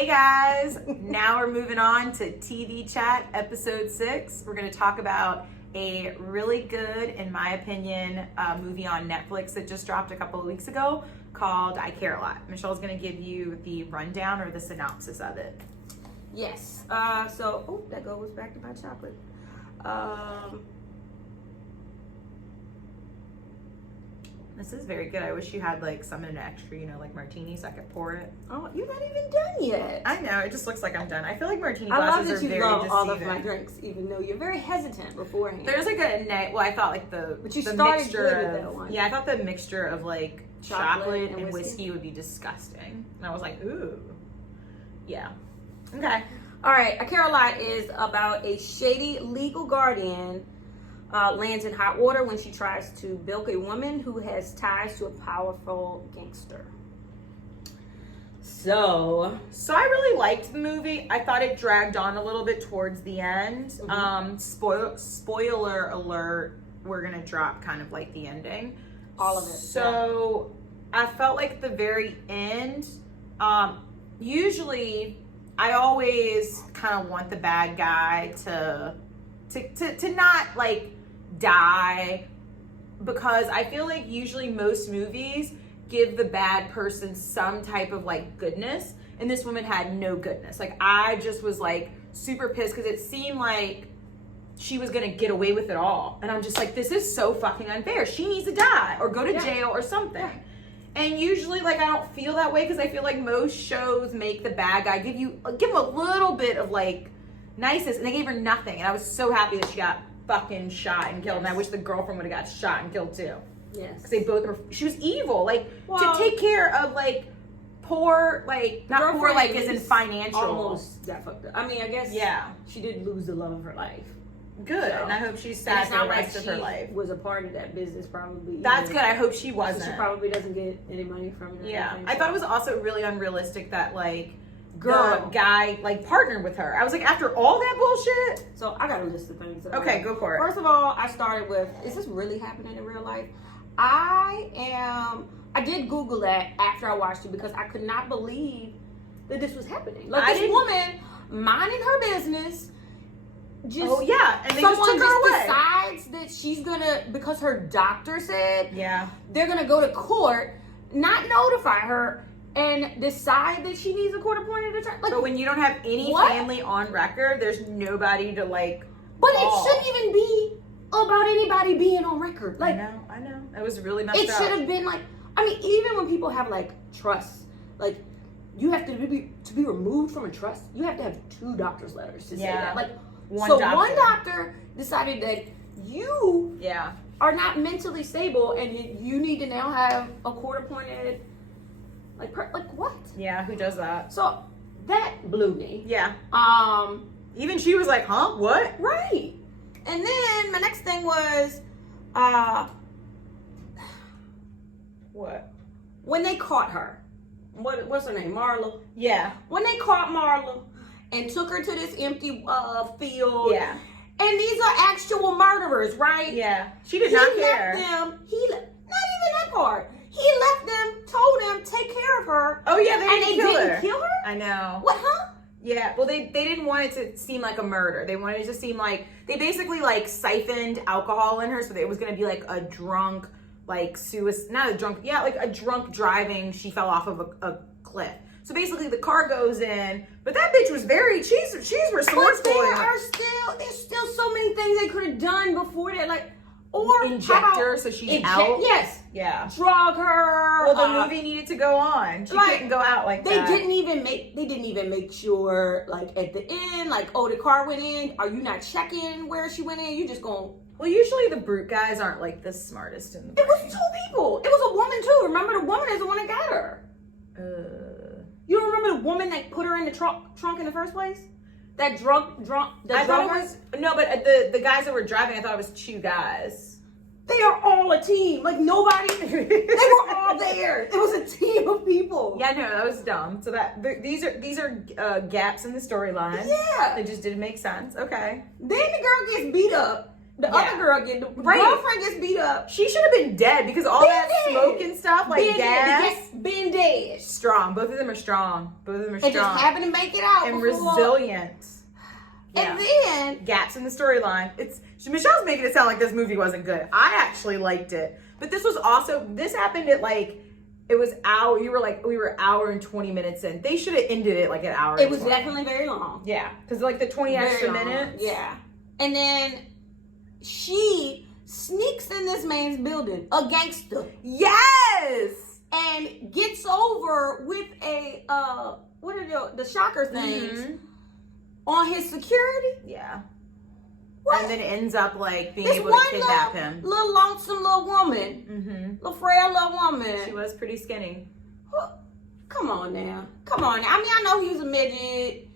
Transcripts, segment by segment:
Hey guys, now we're moving on to TV Chat episode 6. We're going to talk about a really good, in my opinion, movie on Netflix that just dropped a couple of weeks ago called I Care a Lot. Michelle's going to give you the rundown or the synopsis of it. Yes. So that goes back to my chocolate. This is very good. I wish you had like some in an extra, like martini so I could pour it. Oh, you're not even done yet. I know, it just looks like I'm done. I feel like martini I love glasses that are you very love deceiving. all of my drinks, even though you're very hesitant beforehand. There's like well, I thought like But you the started mixture good of, with that one. Yeah, I thought the mixture of like chocolate and whiskey whiskey would be disgusting. And I was like, ooh. Yeah. Okay. All right, I Care a Lot is about a shady legal guardian lands in hot water when she tries to bilk a woman who has ties to a powerful gangster. So I really liked the movie. I thought it dragged on a little bit towards the end. Mm-hmm. Spoiler alert, we're gonna drop kind of like the ending. All of it. So I felt like the very end, usually I always kind of want the bad guy to not like die, because I feel like usually most movies give the bad person some type of like goodness, and this woman had no goodness. Like I just was like super pissed because it seemed like she was gonna get away with it all, and I'm just like, this is so fucking unfair. She needs to die or go to jail or something. Yeah. And usually, like, I don't feel that way because I feel like most shows make the bad guy give him a little bit of like niceness, and they gave her nothing. And I was so happy that she got fucking shot and killed. And I wish the girlfriend would have got shot and killed too. Yes, because they both were. She was evil, like to take care of like poor, like not poor, like as in financial. Almost got fucked up. I mean, I guess she did lose the love of her life. Good, so, and I hope she's sad for the rest of her life. Was a part of that business, probably. That's good. I hope she wasn't. So she probably doesn't get any money from it. Yeah, I thought it was also really unrealistic that like the guy like partnered with her. I was like, after all that bullshit. So I got a list of things. Okay, go for it. First of all, I started with, is this really happening in real life? I did Google that after I watched it because I could not believe that this was happening. Like this woman minding her business. And they someone just decides that she's gonna, because her doctor said they're gonna go to court, not notify her, and decide that she needs a court-appointed attorney. Like, but when you don't have any family on record, there's nobody to like. But it shouldn't even be about anybody being on record. Like, I know. It was really messed up. It should have been like, I mean, even when people have like trust, like you have to be removed from a trust. You have to have 2 doctor's letters to say that. Like. One doctor decided that you are not mentally stable, and you need to now have a court-appointed, like what? Yeah, who does that? So that blew me. Yeah. Even she was like, "Huh? What?" Right. And then my next thing was, what? When they caught her, what's her name? Marla. Yeah. When they caught Marla and took her to this empty field. Yeah. And these are actual murderers, right? Yeah. She did not care. Not even that part. He left them, told them, take care of her. Oh yeah, they didn't kill her? I know. What, huh? Yeah, well they didn't want it to seem like a murder. They wanted it to seem like, they basically like siphoned alcohol in her so that it was going to be like a drunk, like not a drunk, like a drunk driving, she fell off of a cliff. So basically the car goes in, but that bitch was she's resourceful. But there's still so many things they could have done before that, like, or inject her so she's out. Yes. Yeah. Drug her. Well, the movie needed to go on. She couldn't go out like that. They didn't even make sure, like, at the end, like, oh, the car went in. Are you not checking where she went in? You just going. Well, usually the brute guys aren't like the smartest in the brain. It was 2 people. It was a woman too. Remember, the woman is the one that got her. You don't remember the woman that put her in the trunk in the first place? That drunk. I thought it was but the guys that were driving, I thought it was 2 guys. They are all a team. Like nobody. They were all there. It was a team of people. Yeah, no, that was dumb. So these are gaps in the storyline. Yeah, they just didn't make sense. Okay. Then the girl gets beat up. The other girl the girlfriend gets beat up. She should have been dead because all that smoke and stuff, like gas. Being dead. Strong. Both of them are strong. And just happen to make it out. And resilient. Yeah. And then gaps in the storyline. Michelle's making it sound like this movie wasn't good. I actually liked it. But this happened at like, we were hour and 20 minutes in. They should have ended it like an hour. It was definitely very long. Yeah. Because like the 20 extra minutes. Yeah. And then she sneaks in this man's building, a gangster. Yes! And gets over with a, what are the shocker things on his security? Yeah. What? And then ends up like being able to kidnap him. Little lonesome little woman. Little frail little woman. She was pretty skinny. Come on now. I mean, I know he was a midget.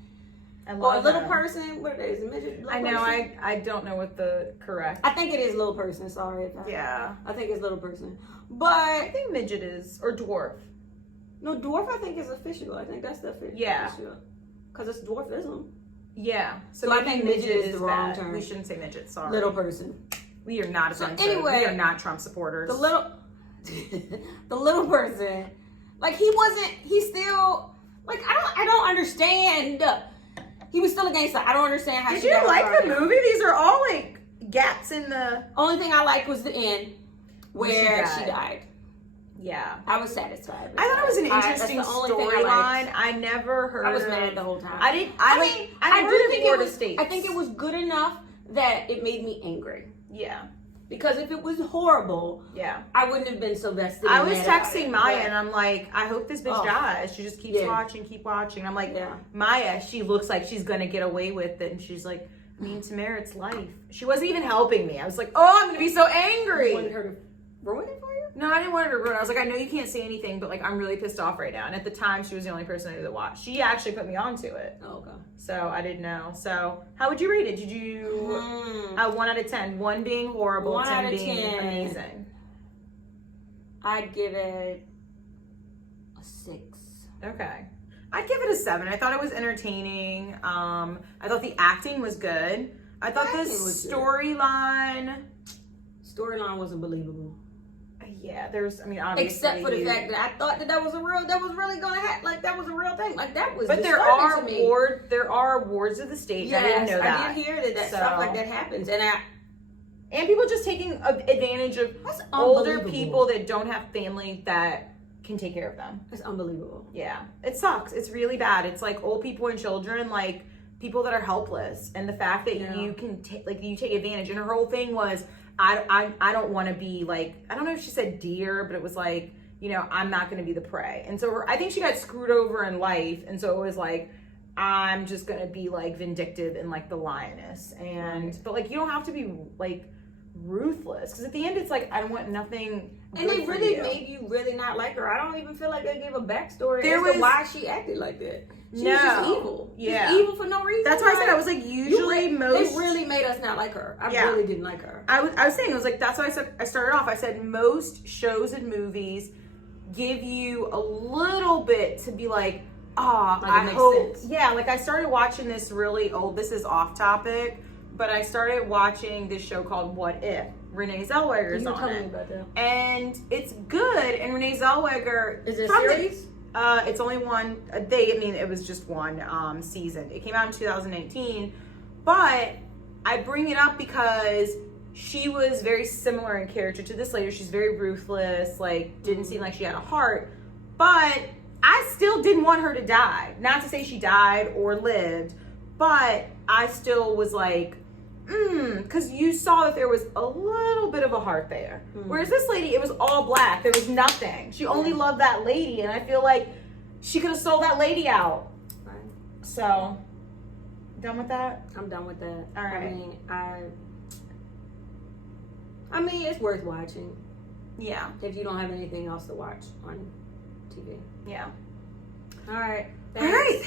Or a little person. What is it? Midget? I know. I don't know what the correct. I think it is little person. Sorry. Yeah. I think it's little person. But I think midget is, or dwarf. No, dwarf I think is official. I think that's the official. Yeah. Because it's dwarfism. Yeah. So I think midget is the wrong term. We shouldn't say midget. Sorry. Little person. We are not offensive. Anyway, we are not Trump supporters. The little person. Like he's still, like, I don't understand. He was still a gangster. I don't understand how. Did you like the movie? These are all like gaps in the. Only thing I liked was the end where she died. Yeah, I was satisfied. I thought it was an interesting storyline. I never heard. I was mad the whole time. I didn't. I think it was good enough that it made me angry. Yeah. Because if it was horrible, I wouldn't have been so vested. I was texting Maya and I'm like, I hope this bitch dies. She just keeps watching. I'm like, Maya, she looks like she's gonna get away with it, and she's like, me and Tamara, it's life. She wasn't even helping me. I was like, oh, I'm gonna be so angry. You wanted her to ruin it for you? No, I didn't want her to ruin it. I was like, I know you can't say anything, but like, I'm really pissed off right now. And at the time, she was the only person I knew that watched. She actually put me onto it. Oh, okay. So I didn't know. So how would you rate it? Did you 1 out of 10? 1 being horrible, 10 being amazing. I'd give it a 6. Okay. I'd give it a 7. I thought it was entertaining. I thought the acting was good. I thought the storyline wasn't believable. Yeah, obviously. Except for the fact that I thought that was really gonna happen. Like, that was a real thing. Like, that was. But there are wards of the state. Yes, I didn't know that. I did hear that stuff like that happens, and people just taking advantage of older people that don't have family that can take care of them. It's unbelievable. Yeah, it sucks. It's really bad. It's like old people and children, like people that are helpless, and the fact that you can you take advantage. And her whole thing was, I don't want to be like, I don't know if she said deer, but it was like, I'm not going to be the prey. And so I think she got screwed over in life. And so it was like, I'm just going to be like vindictive and like the lioness. But like, you don't have to be like ruthless. Because at the end, it's like, I want nothing. And they really made you really not like her. I don't even feel like they gave a backstory as to why she acted like that. She was just evil. Yeah. Just evil for no reason. That's why I said, I was like, usually most. They really made us not like her. I really didn't like her. I was saying, I was like, that's why I started off. I said, most shows and movies give you a little bit to be like, I hope. Sense. Yeah, like I started watching this really old, this is off topic, but I started watching this show called What If? Renee Zellweger's on it. About that. And it's good, and Renee Zellweger. Is it a series? It's only one. It was just one season. It came out in 2018, but I bring it up because she was very similar in character to this lady. She's very ruthless. Like, didn't seem like she had a heart, but I still didn't want her to die. Not to say she died or lived, but I still was like, because you saw that there was a little bit of a heart there. Whereas this lady, it was all black. There was nothing. She only loved that lady, and I feel like she could have sold that lady out. Right. So, done with that? I'm done with that. All right. I mean, it's worth watching. Yeah. If you don't have anything else to watch on TV. Yeah. All right. Thanks. All right.